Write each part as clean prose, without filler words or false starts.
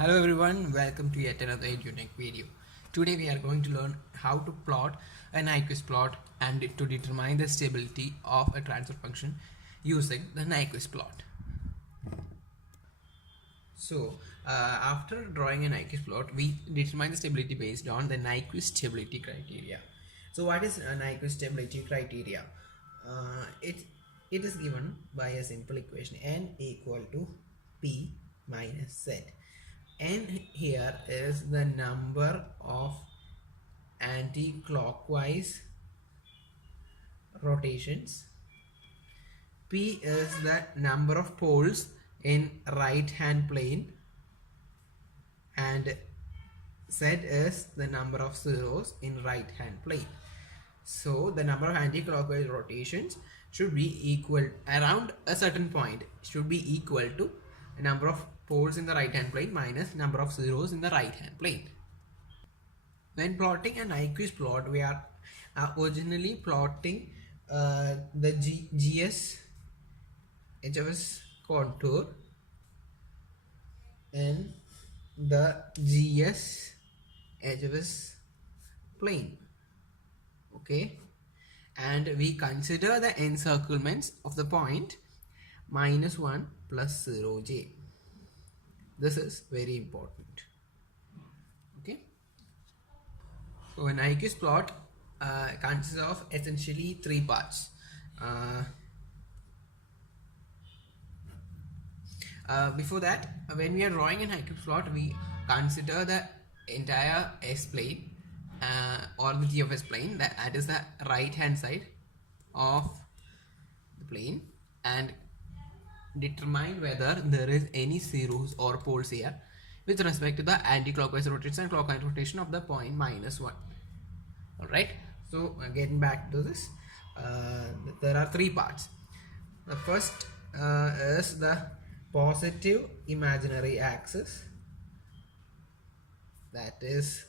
Hello everyone, welcome to yet another unique video. Today we are going to learn how to plot a Nyquist plot and to determine the stability of a transfer function using the Nyquist plot. So after drawing a Nyquist plot, we determine the stability based on the Nyquist stability criteria. So what is a Nyquist stability criteria? It is given by a simple equation n equal to p minus z. N here is the number of anti-clockwise rotations. P is the number of poles in right hand plane, and Z is the number of zeros in right hand plane. So the number of anti-clockwise rotations should be equal around a certain point, should be equal to the number of poles in the right hand plane minus number of zeros in the right hand plane. When plotting a Nyquist plot, we are originally plotting the GS HFS contour in the GS HFS plane. Okay, and we consider the encirclements of the point -1 plus 0j. This is very important. Okay, so a Nyquist plot consists of essentially three parts. Before that, when we are drawing a Nyquist plot, we consider the entire S plane or the G of S plane, that is the right hand side of the plane, and determine whether there is any zeros or poles here with respect to the anti-clockwise rotation and clockwise rotation of the point -1. Alright, so getting back to this, there are three parts. The first is the positive imaginary axis, that is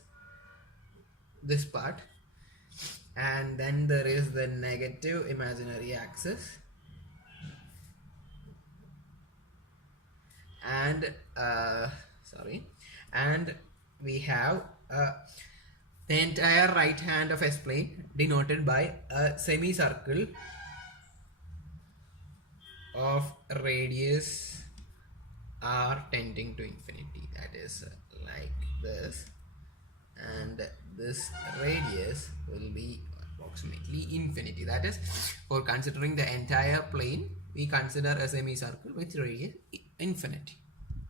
this part, and then there is the negative imaginary axis, and and we have the entire right hand of S plane denoted by a semicircle of radius r tending to infinity, that is like this, and this radius will be approximately infinity. That is, for considering the entire plane, we consider a semicircle with radius infinity.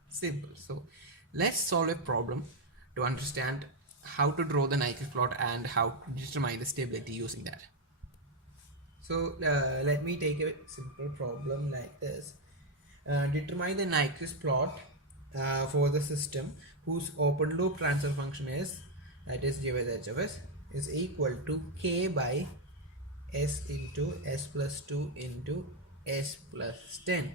Simple. So let's solve a problem to understand how to draw the Nyquist plot and how to determine the stability using that. So let me take a simple problem like this. Determine the Nyquist plot for the system whose open loop transfer function is, that is G with HFS, is equal to K by S into S plus 2 into S plus 10.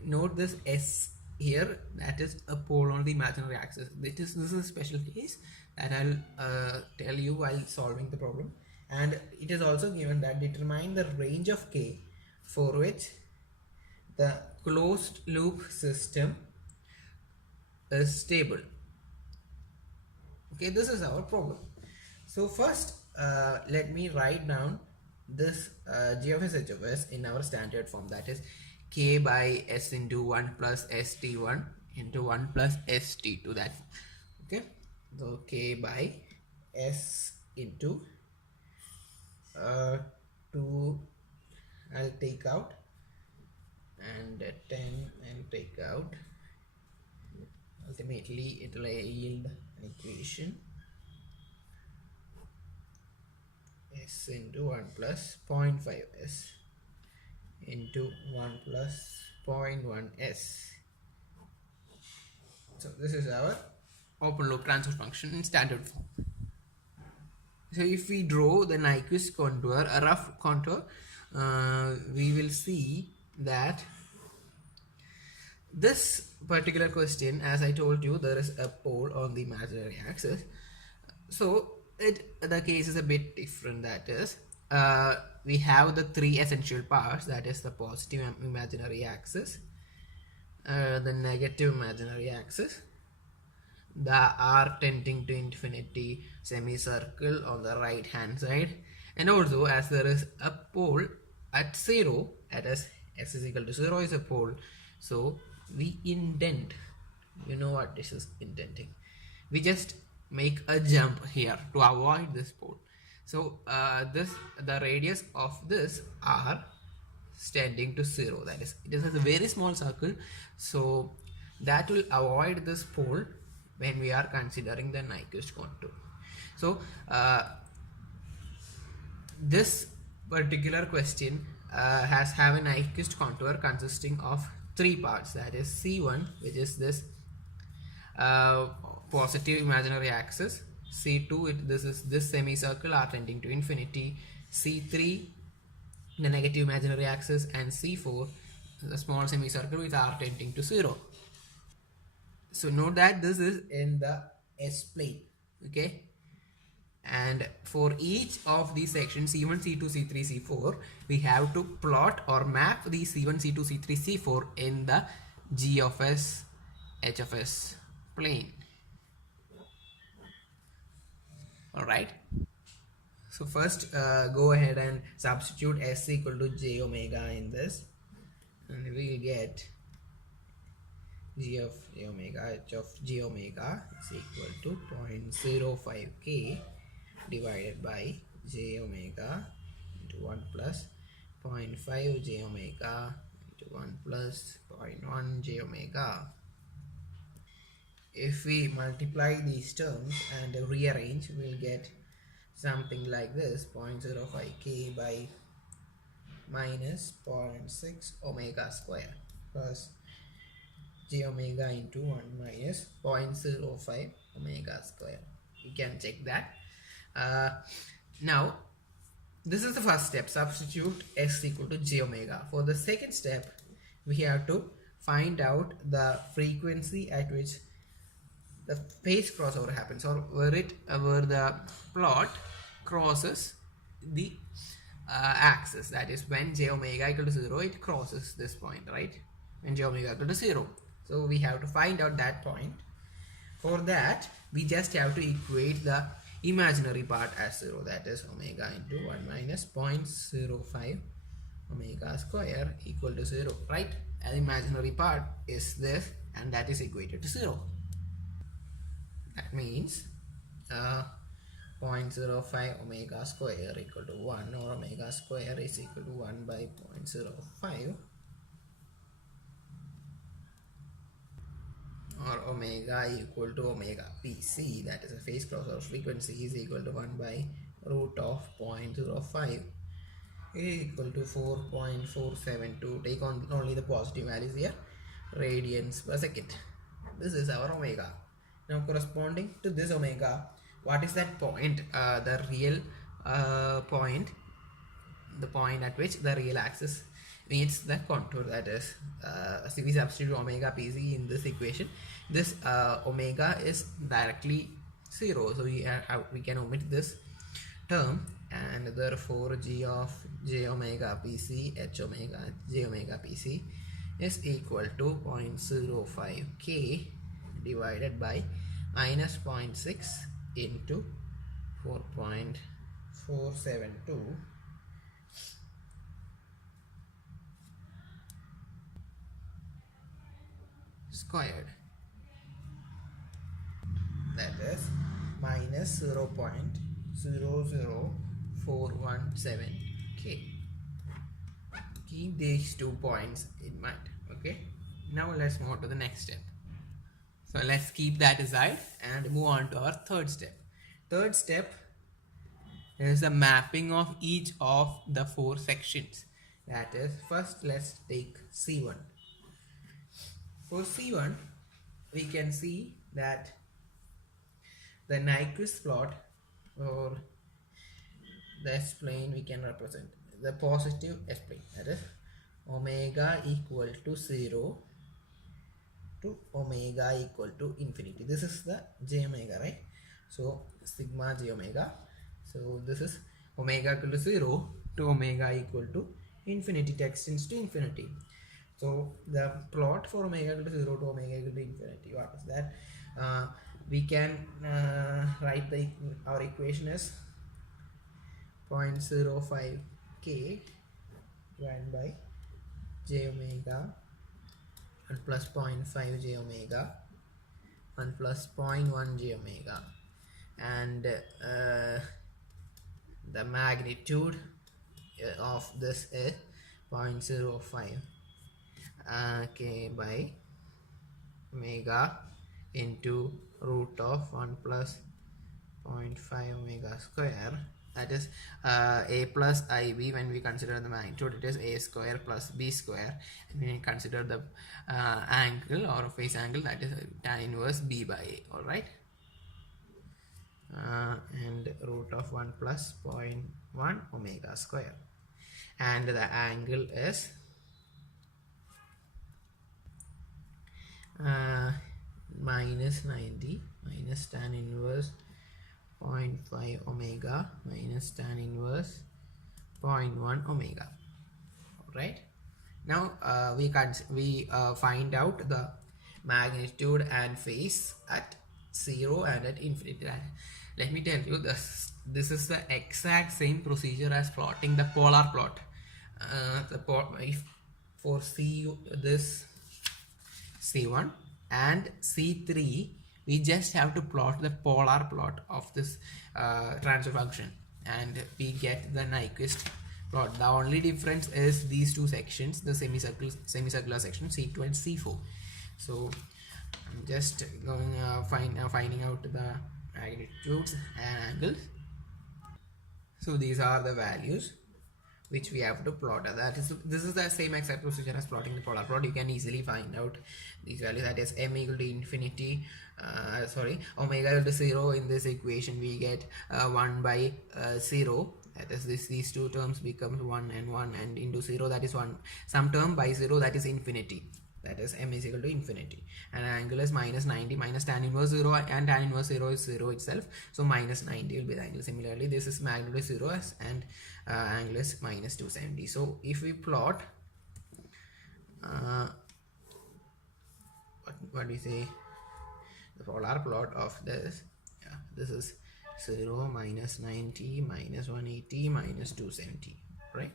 Note this S here, that is a pole on the imaginary axis. This is a special case that I'll tell you while solving the problem. And it is also given that determine the range of K for which the closed loop system is stable. Okay, this is our problem. So first let me write down this G of S H of S in our standard form, that is K by S into 1 plus ST1 into 1 plus ST2. That, okay, so K by S into 2 I'll take out, and 10 I'll take out. Ultimately it will yield an equation S into 1 plus 0.5 S into 1 plus 0.1 S. So this is our open loop transfer function in standard form. So if we draw the Nyquist contour, a rough contour, we will see that this particular question, as I told you, there is a pole on the imaginary axis. So the case is a bit different. That is, we have the three essential parts, that is the positive imaginary axis, the negative imaginary axis, the r tending to infinity semicircle on the right hand side, and also as there is a pole at 0, at s is equal to 0 is a pole, so we indent. You know what this is indenting? We just make a jump here to avoid this pole. So the radius of this r is tending to 0, that is, it is a very small circle, so that will avoid this pole when we are considering the Nyquist contour. So this particular question have a Nyquist contour consisting of three parts, that is C1, which is this positive imaginary axis, C2, this is this semicircle r tending to infinity, C3 the negative imaginary axis, and C4 the small semicircle with r tending to 0. So note that this is in the S plane, okay, and for each of these sections C1, C2, C3, C4, we have to plot or map the C1, C2, C3, C4 in the G of S, H of S plane. Alright, so first go ahead and substitute S equal to J omega in this, and we will get G of J omega, H of J omega is equal to 0.05 k divided by J omega into 1 plus 0.5 J omega into 1 plus 0.1 J omega. If we multiply these terms and rearrange, we'll get something like this: 0.05 k by minus 0.6 omega square plus J omega into 1 minus 0.05 omega square. You can check that. Now this is the first step, substitute S equal to J omega. For the second step, we have to find out the frequency at which the phase crossover happens, or where the plot crosses the axis, that is when J omega equal to 0, it crosses this point, right, when J omega equal to 0. So we have to find out that point. For that, we just have to equate the imaginary part as 0, that is omega into 1 minus 0.05 omega square equal to 0, right? An imaginary part is this, and that is equated to 0. That means 0.05 omega square equal to 1, or omega square is equal to 1 by 0.05, or omega equal to omega pc, that is a phase crossover frequency, is equal to 1 by root of 0.05 equal to 4.472. Take on only the positive values here, radians per second. This is our omega. Now corresponding to this omega, what is that point? The real point, the point at which the real axis meets the contour, that is so we substitute omega pc in this equation. This omega is directly 0, so we can omit this term, and therefore G of J omega pc, H omega J omega pc is equal to 0.05 k divided by minus 0.6 into 4.472 squared, that is minus 0.00417 k. Keep these 2 points in mind. Okay, now let's move on to the next step. So let's keep that aside and move on to our third step. Third step is the mapping of each of the 4 sections. That is, first let's take C1. For C1, we can see that the Nyquist plot, or the S plane, we can represent the positive S plane, that is omega equal to 0 to omega equal to infinity. This is the J omega, right? So sigma J omega. So this is omega equal to 0 to omega equal to infinity, it extends to infinity. So the plot for omega equal to 0 to omega equal to infinity, what is that? We can write our equation as 0.05 k divided by j omega 1 plus 0.5 j omega 1 plus 0.1 j omega, and the magnitude of this is 0.05 k by omega into root of 1 plus 0.5 omega square, that is a plus ib. When we consider the magnitude, it is a square plus b square, and when we consider the angle or phase angle, that is tan inverse b by a. All right, and root of 1 plus 0.1 omega square, and the angle is minus 90 minus tan inverse 0.5 omega minus tan inverse 0.1 omega. All right, now we find out the magnitude and phase at 0 and at infinity. Let me tell you, this is the exact same procedure as plotting the polar plot. If for this C1 and C3, we just have to plot the polar plot of this transfer function, and we get the Nyquist plot. The only difference is these two sections, the semicircular section C2 and C4. So I'm just going finding out the magnitudes and angles. So these are the values which we have to plot. This is the same exact procedure as plotting the polar plot. You can easily find out these values, that is m equal to infinity, omega equal to 0. In this equation we get 1 by 0, that is these two terms becomes 1 and 1, and into 0, that is 1, some term by 0, that is infinity, that is m is equal to infinity, and angle is minus 90 minus tan inverse 0, and tan inverse 0 is 0 itself, so minus 90 will be the angle. Similarly, this is magnitude 0 and angle is minus 270. So if we plot what do you say, the polar plot of this, this is 0 minus 90 minus 180 minus 270, right?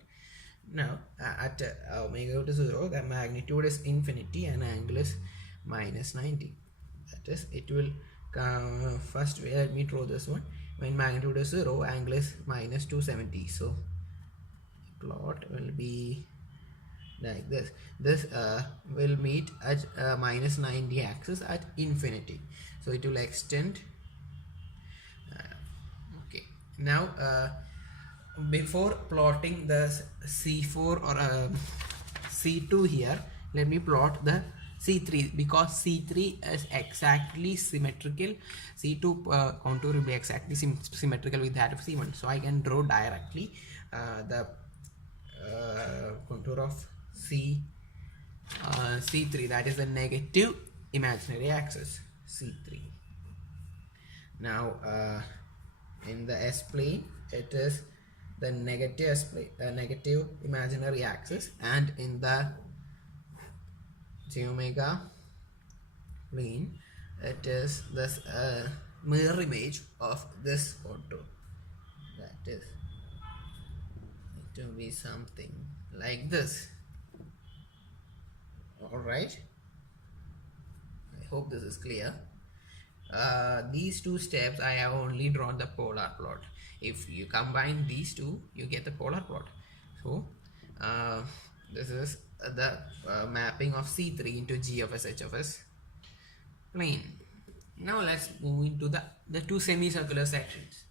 Now at omega equal to 0, the magnitude is infinity and angle is minus 90. That is, it will first let me draw this one. When magnitude is 0, angle is minus 270. So plot will be like this. This will meet at minus 90 axis at infinity. So it will extend. Okay. Now before plotting the C4 or C2 here, let me plot the C3, because C3 is exactly symmetrical. C2 contour will be exactly symmetrical with that of C1. So I can draw directly the contour of C3, that is the negative imaginary axis C3. Now in the S plane, it is the negative imaginary axis, and in the j omega plane, it is this mirror image of this contour. That is it will be something like this. All right, I hope this is clear. These two steps I have only drawn the polar plot. If you combine these two, you get the polar plot. So this is the mapping of C3 into G of S, H of S plane. Now let's move into the two semicircular sections.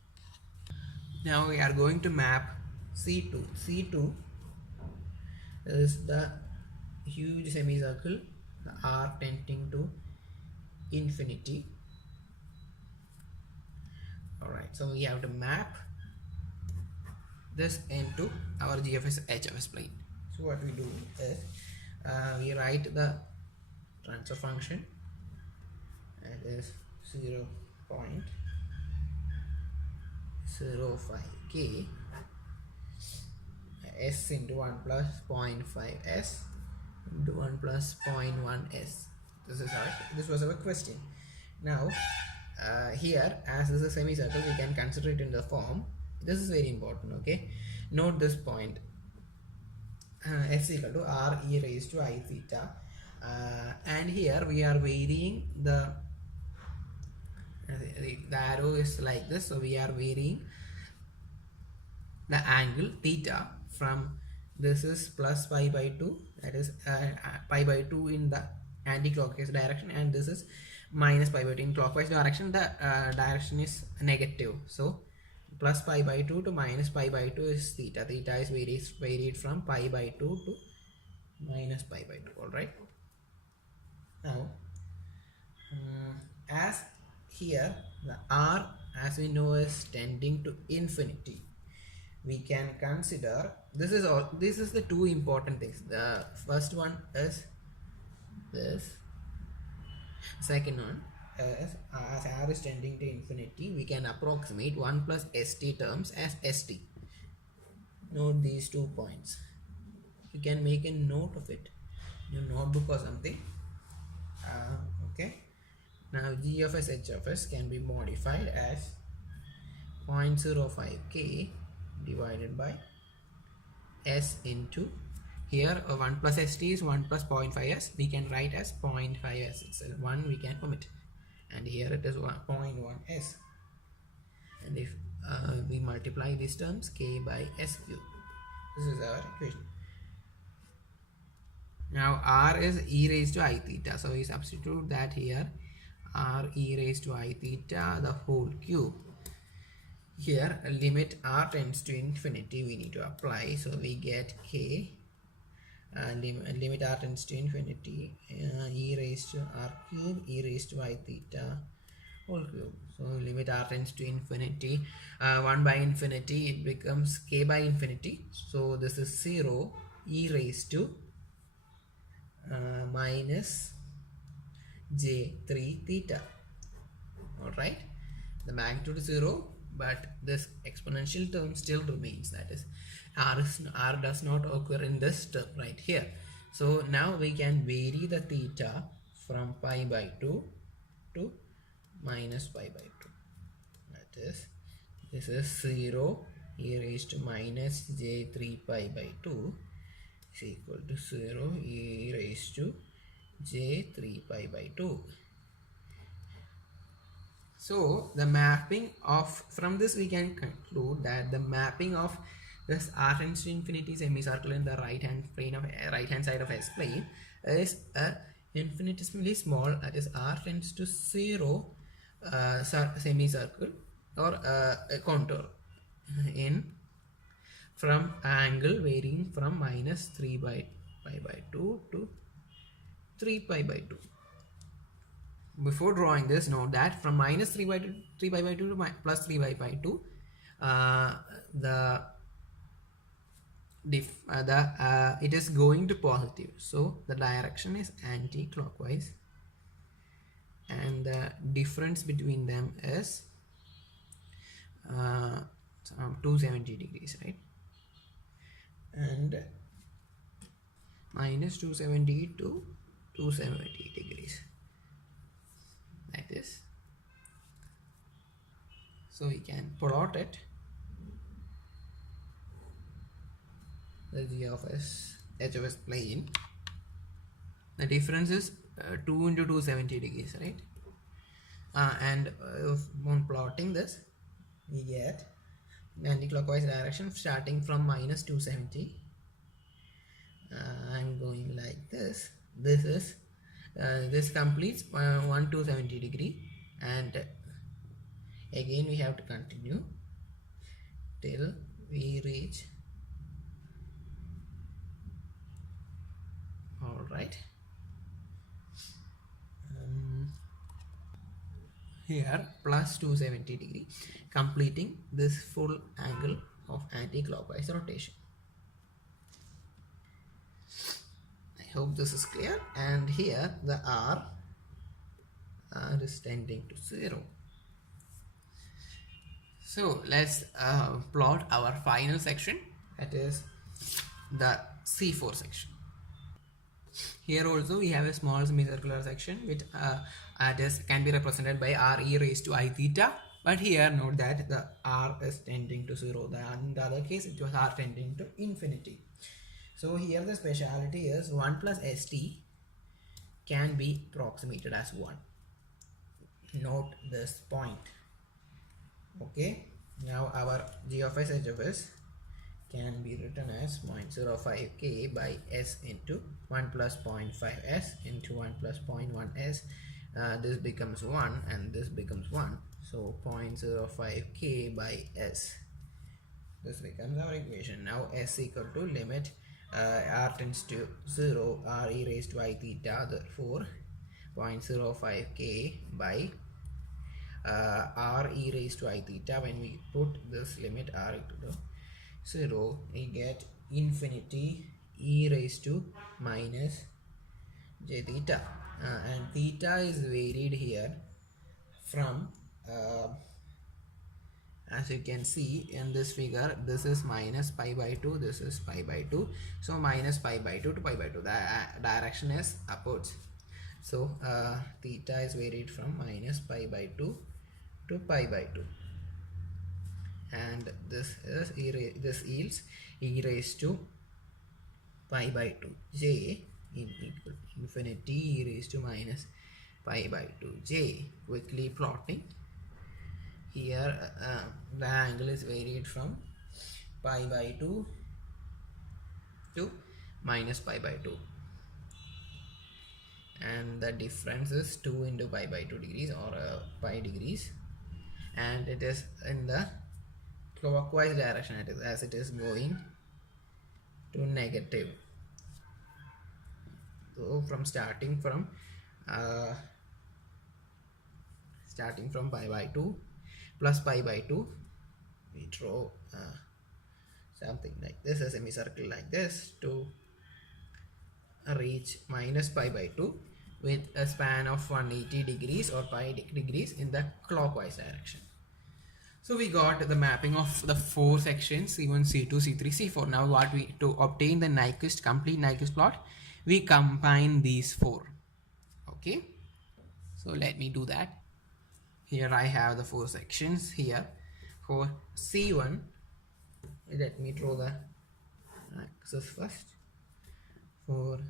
Now we are going to map C2. C2 is the huge semicircle, the R tending to infinity. Alright, so we have to map this into our GFS HFS plane. So what we do is we write the transfer function, that is 0.05k s into 1 plus 0.5s into 1 plus 0.1 s. This was our question. Now here, as this is a semicircle, we can consider it in the form. This is very important. Okay, note this point. S equal to r e raised to I theta, and here we are varying the arrow is like this, so we are varying the angle theta from, this is plus pi by 2, that is pi by 2 in the anti-clockwise direction, and this is minus pi by 2 in clockwise direction. The direction is negative, so plus pi by 2 to minus pi by 2 is theta. Theta is varied from pi by 2 to minus pi by 2. All right. Now as here the r, as we know, is tending to infinity, we can consider, this is the two important things. The first one is this, second one is, as r is tending to infinity, we can approximate 1 plus st terms as st. Note these 2 points. You can make a note of it in your notebook or something. Okay. Now g of s, h of s can be modified as 0.05k divided by s into, here 1 plus st is 1 plus 0.5s, we can write as 0.5s itself. 1 we can omit, and here it is 0.1s, and if we multiply these terms, k by s cube. This is our equation. Now r is e raised to I theta, so we substitute that here, r e raised to I theta the whole cube. Here limit r tends to infinity we need to apply, so we get k, limit r tends to infinity, e raised to r cube, e raised to I theta whole cube. So limit r tends to infinity, 1 by infinity, it becomes k by infinity, so this is 0 e raised to minus j3 theta. Alright, the magnitude is 0, but this exponential term still remains, that is r does not occur in this term right here. So now we can vary the theta from pi by 2 to minus pi by 2, that is, this is 0 e raised to minus j3 pi by 2 is equal to 0 e raised to j3 pi by 2. So the mapping of, from this we can conclude that the mapping of this r tends to infinity semicircle in the right hand side of S plane is a infinitesimally small, that is r tends to 0 semicircle or a contour in from angle varying from minus 3 by pi by 2 to 3 pi by 2. Before drawing this, note that from minus 3 pi by 2 to plus 3 pi by 2, it is going to positive, so the direction is anti-clockwise, and the difference between them is 270 degrees, right? And minus 270 to 270 degrees, like this. So we can plot it, the g of s, h of s plane. The difference is 2 into 270 degrees, right? And on plotting this, we get anti-clockwise direction starting from minus 270. I'm going like this. This is this completes 270 degree, and again we have to continue till we reach. All right. Here plus 270 degree, completing this full angle of anti-clockwise rotation. I hope this is clear. And here the r is tending to 0. So let's plot our final section, that is the C4 section. Here also we have a small semicircular section which can be represented by r e raised to I theta. But here note that the r is tending to 0. In the other case it was r tending to infinity. So here the speciality is 1 plus st can be approximated as 1. Note this point. Okay. Now our g of s h of s can be written as 0.05k by s into 1 plus 0.5s into 1 plus 0.1s. This becomes 1 and this becomes 1. So 0.05k by s. This becomes our equation. Now s equal to limit r tends to 0 r e raised to I theta, therefore 0.05k by r e raised to I theta. When we put this limit r equal to 0, we get infinity e raised to minus j theta, and theta is varied here from as you can see in this figure, this is minus pi by 2, this is pi by 2, so minus pi by 2 to pi by 2, the direction is upwards. So theta is varied from minus pi by 2 to pi by 2, and this is this yields e raised to pi by 2 j equal infinity e raised to minus pi by 2 j. Quickly plotting here, the angle is varied from pi by 2 to minus pi by 2, and the difference is 2 into pi by 2 degrees or pi degrees, and it is in the clockwise direction as it is going to negative. So from starting from pi by 2 plus pi by 2, we draw something like this, a semicircle like this, to reach minus pi by 2 with a span of 180 degrees or pi degrees in the clockwise direction. So we got the mapping of the 4 sections C1, C2, C3, C4. Now what we to obtain the Nyquist complete Nyquist plot, we combine these 4. Okay, so let me do that. Here I have the 4 sections. Here for C1, let me draw the axis first. For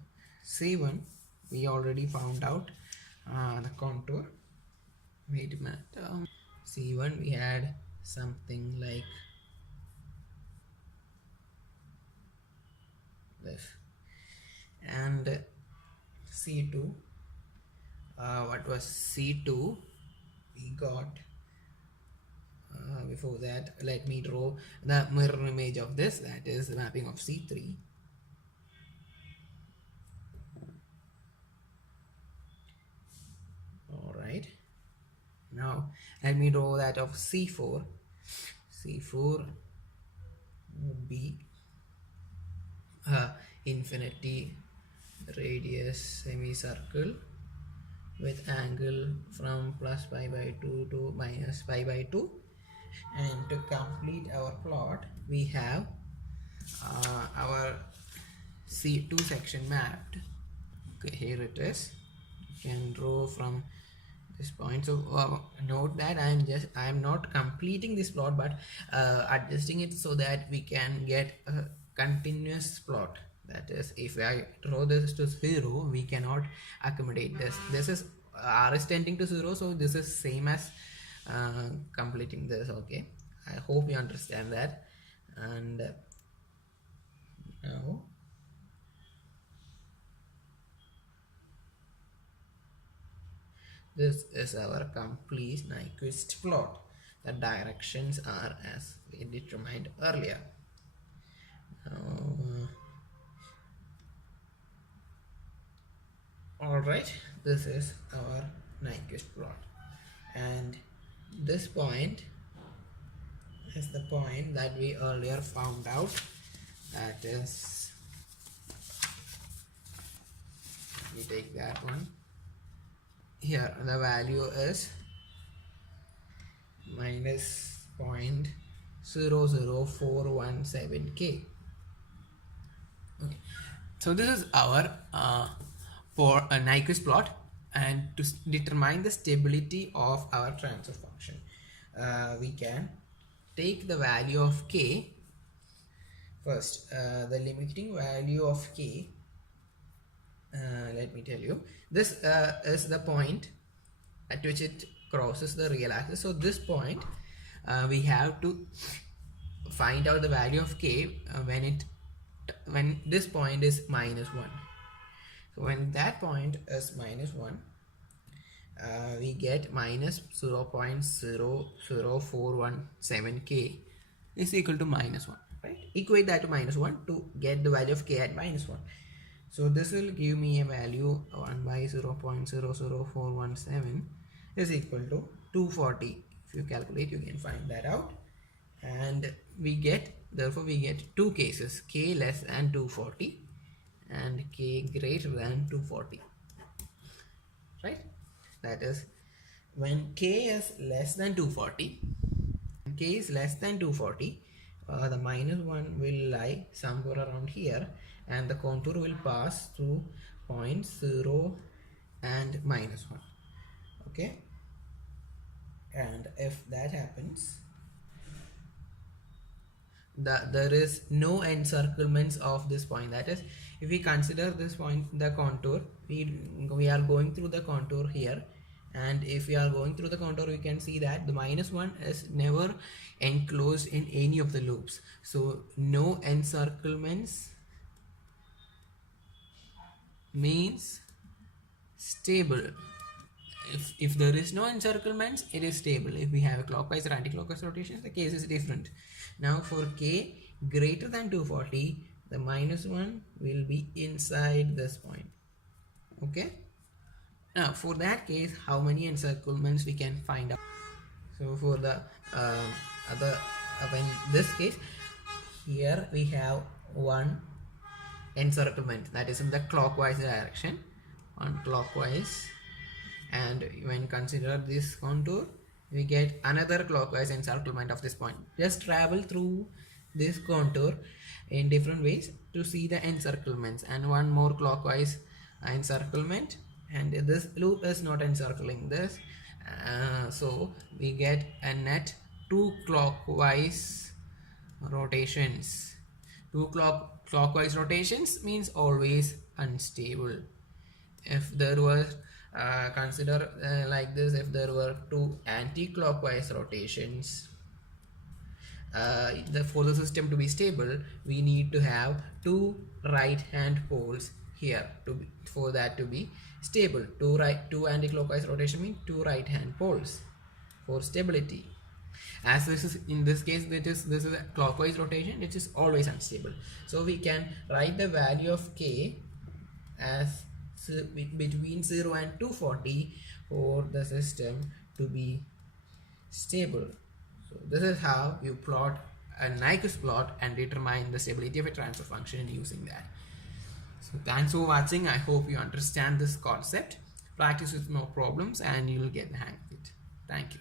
C1 we already found out the contour. Wait a minute. C1 we had something like this, and C2, what was C2 we got before that. Let me draw the mirror image of this, that is the mapping of C3. Alright, now let me draw that of C4. C4 would be infinity radius semicircle with angle from plus pi by 2 to minus pi by 2, and to complete our plot we have our C2 section mapped. Okay, here it is. You can draw from this point. So note that I am not completing this plot, but adjusting it so that we can get a continuous plot. That is, if I draw this to 0, we cannot accommodate this. This is r is tending to 0, so this is same as completing this. Okay, I hope you understand that. And now this is our complete Nyquist plot. The directions are as we determined earlier. Alright, this is our Nyquist plot, and this point is the point that we earlier found out, that is, we take that one. Here the value is minus 0.00417k. Okay. So this is our for a Nyquist plot and to determine the stability of our transfer function. We can take the value of k first. The limiting value of k, let me tell you, this is the point at which it crosses the real axis. So this point we have to find out the value of k when this point is -1. So when that point is -1, we get minus 0.00417k is equal to -1, right? Equate that to -1 to get the value of k at -1. So this will give me a value 1 by 0.00417 is equal to 240. If you calculate, you can find that out. And therefore we get two cases, k less than 240 and k greater than 240, right? That is, when k is less than 240, the -1 will lie somewhere around here, and the contour will pass through points 0 and -1. Okay, and if that happens, there is no encirclements of this point. That is, if we consider this point the contour, we are going through the contour here, and if we are going through the contour, we can see that the -1 is never enclosed in any of the loops. So no encirclements means stable. If there is no encirclements, it is stable. If we have a clockwise or anti-clockwise rotations, the case is different. Now for k greater than 240, the -1 will be inside this point. Okay. Now for that case, how many encirclements we can find out? So for the in this case, here we have one encirclement that is in the clockwise direction, on clockwise, and when consider this contour, we get another clockwise encirclement of this point. Just travel through this contour in different ways to see the encirclements, and one more clockwise encirclement, and this loop is not encircling this, so we get a net 2 clockwise rotations. Clockwise rotations means always unstable. If there was consider like this, if there were 2 anti-clockwise rotations, for the system to be stable, we need to have 2 right hand poles here for that to be stable. 2 anti-clockwise rotation means 2 right hand poles for stability. As this is, in this case, this is a clockwise rotation, which is always unstable. So we can write the value of k as between 0 and 240 for the system to be stable. So this is how you plot a Nyquist plot and determine the stability of a transfer function using that. So thanks for watching. I hope you understand this concept. Practice with no problems and you will get the hang of it. Thank you.